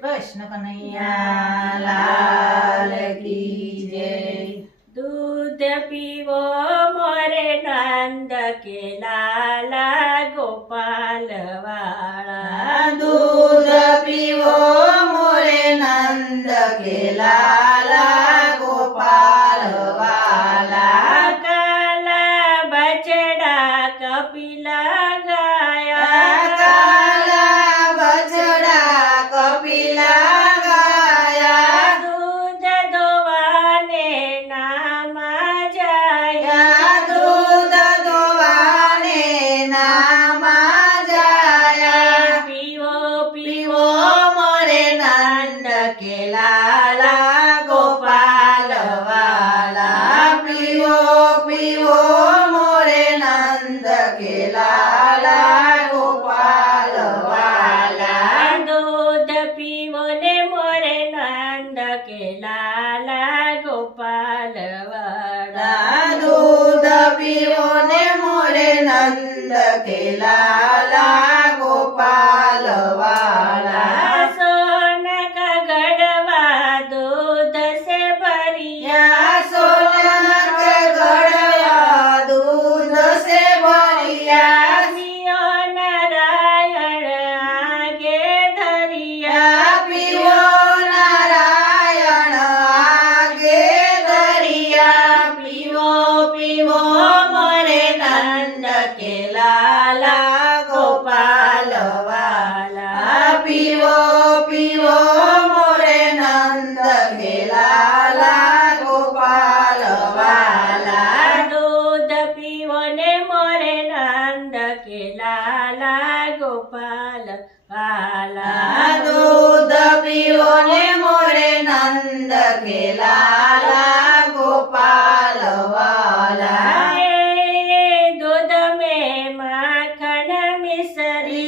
કૃષ્ણ કનૈયા લાલ કી જય. दूध पीवो मोरे नंद के लाला गोपाल वाला. दूध पीवो मोरे नंद के लाला गोपाल वाला. काला बछड़ा कपिला गाया. काला बछड़ा कपिला गाया. दूध दोवाने नामा जाया. दूध दोवाने नामा जाया. पीवो पीवो मोरे नंद के लाला गोपाल वाला. पीवो पीवो मोरे नंद के लाला गोपाल वाला. दूध पीवो ने मोरे नंद के लाला गोपाल वाला. दूध पीवो ने मोरे नंद के लाला गोपाल वाला. सोना का गढ़वा दूध से भरिया. सोना के गढ़वा दूध से भरिया. पियो नारायण आगे धरिया. पीवो नारायण आगे धरिया. पीवो पीवो मोरे नंद के लाला गोपाल वाला. पीवो पीवो मोरे नंद के लाला गोपाल वाला. दूध पीवो ने मोरे नंद के लाला गोपाल वाला. दूध पीवो ने मोरे नंद के लाला गोपाल वाला. दूध में माखन मिसरी.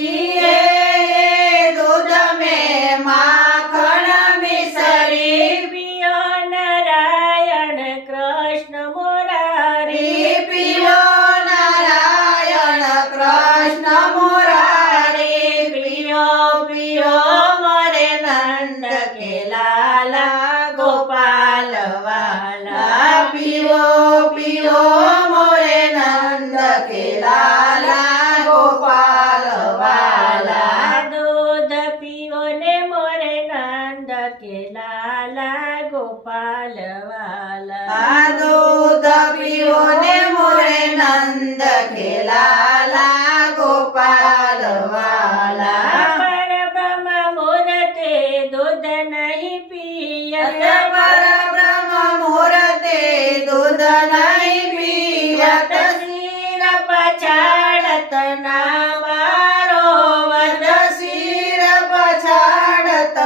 दूध में माखन मिसरी. पियो नारायण कृष्ण मुरारी. पीवो नारायण कृष्ण मुरारी. पियो पियो मोरे नंद के लाला गोपाल वाला. पीवो पीवो मोरे नंद के लाला गोपाल वाला. दूध पीवो ने मोरे नंद के लाला गोपाल वाला. दूध पीवो ने मोरे नंद के लाला गोपाल वाला. पर ब्रह्म मूर्ते दूध नहीं पियत. पर ब्रह्म मुहूर्ते दूध नहीं पियत. सिर पछाड़त ना मारो वध. सिर पछाड़त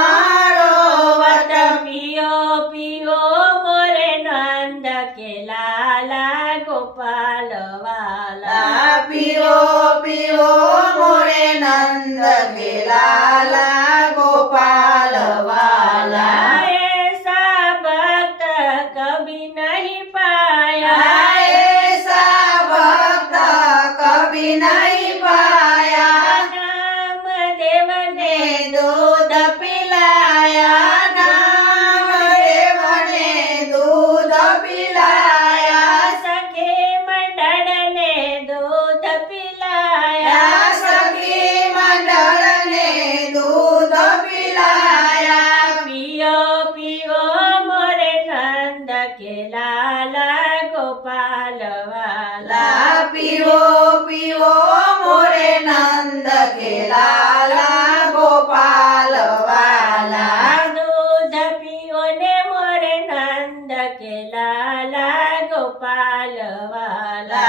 मारो वट. पियो पियो मोरे नंद के लाला गोपाल वाला. पीवो पीवो मोरे नंद के लाला गोपाल वाला. ऐसा भक्त कभी नहीं पाया. ऐसा भक्त कभी नहीं पाया. नाम देव ने दूध पिलाया. नाम देव ने दूध पिलाया. सखे मंडल ने दूध पिलाया. सखी मंडल ने दूध पिलाया. पियो पियो मोरे नंद के लाला गोपाल वाला. पीवो पीवो मोरे नंद के लाला गोपाल वाला. दूध पियो ने मोरे नंद के लाला गोपाल वाला.